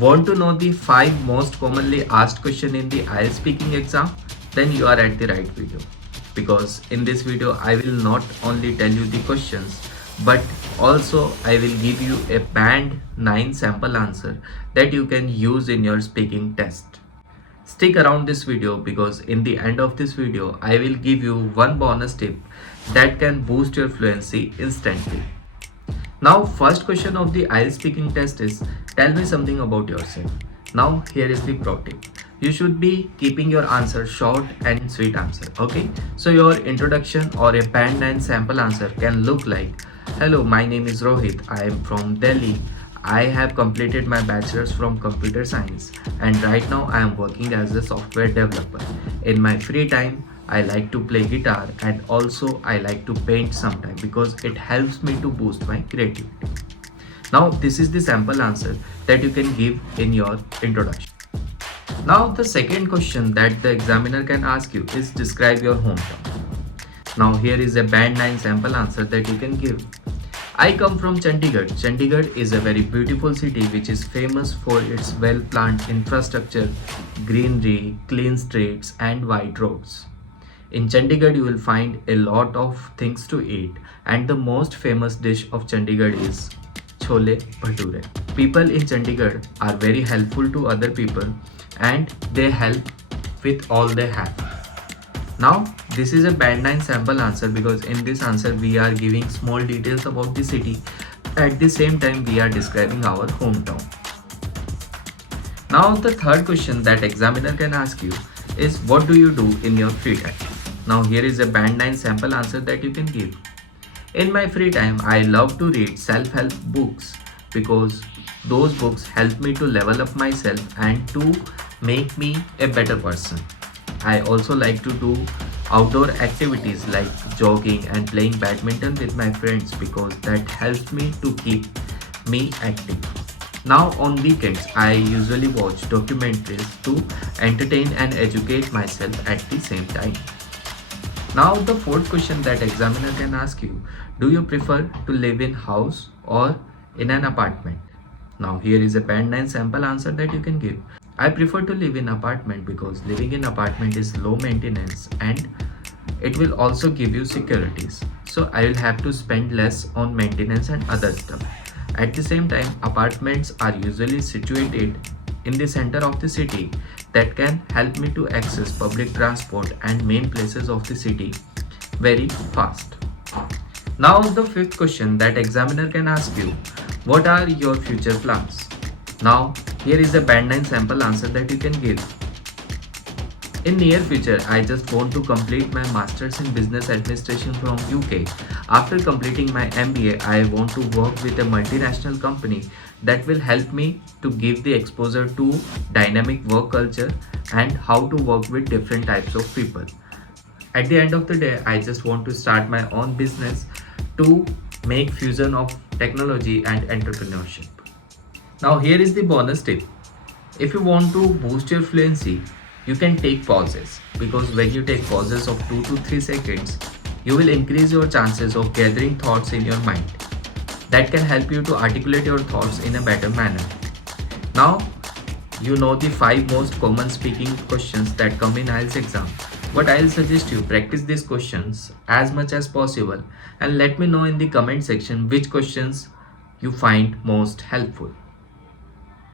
Want to know the 5 most commonly asked question in the IELTS speaking exam? Then you are at the right video. Because in this video I will not only tell you the questions but also I will give you a band 9 sample answer that you can use in your speaking test. Stick around this video because in the end of this video I will give you one bonus tip that can boost your fluency instantly. Now, first question of the IELTS speaking test is, tell me something about yourself. Now, here is the pro tip. You should be keeping your answer short and sweet answer. Okay. So your introduction or a band 9 sample answer can look like, hello, my name is Rohit. I am from Delhi. I have completed my bachelor's from computer science and right now I am working as a software developer. In my free time, I like to play guitar and also I like to paint sometimes because it helps me to boost my creativity. Now this is the sample answer that you can give in your introduction. Now the second question that the examiner can ask you is describe your hometown. Now here is a band 9 sample answer that you can give. I come from Chandigarh. Chandigarh is a very beautiful city which is famous for its well-planned infrastructure, greenery, clean streets and wide roads. In Chandigarh, you will find a lot of things to eat, and the most famous dish of Chandigarh is chole bhature. People in Chandigarh are very helpful to other people and they help with all they have. Now, this is a band 9 sample answer because in this answer we are giving small details about the city. At the same time, we are describing our hometown. Now, the third question that examiner can ask you is what do you do in your free time? Now here is a band 9 sample answer that you can give. In my free time, I love to read self-help books because those books help me to level up myself and to make me a better person. I also like to do outdoor activities like jogging and playing badminton with my friends because that helps me to keep me active. Now on weekends, I usually watch documentaries to entertain and educate myself at the same time. Now the fourth question that examiner can ask you, do you prefer to live in house or in an apartment? Now here is a band 9 sample answer that you can give. I prefer to live in apartment because living in apartment is low maintenance and it will also give you securities. So I will have to spend less on maintenance and other stuff. At the same time, apartments are usually situated in the center of the city that can help me to access public transport and main places of the city very fast. Now the fifth question that examiner can ask you, what are your future plans? Now here is a band 9 sample answer that you can give. In near future, I just want to complete my Masters in Business Administration from UK. After completing my MBA, I want to work with a multinational company that will help me to give the exposure to dynamic work culture and how to work with different types of people. At the end of the day, I just want to start my own business to make fusion of technology and entrepreneurship. Now here is the bonus tip. If you want to boost your fluency, you can take pauses because when you take pauses of 2 to 3 seconds, you will increase your chances of gathering thoughts in your mind. That can help you to articulate your thoughts in a better manner. Now, you know the 5 most common speaking questions that come in IELTS exam. But I'll suggest you practice these questions as much as possible and let me know in the comment section which questions you find most helpful.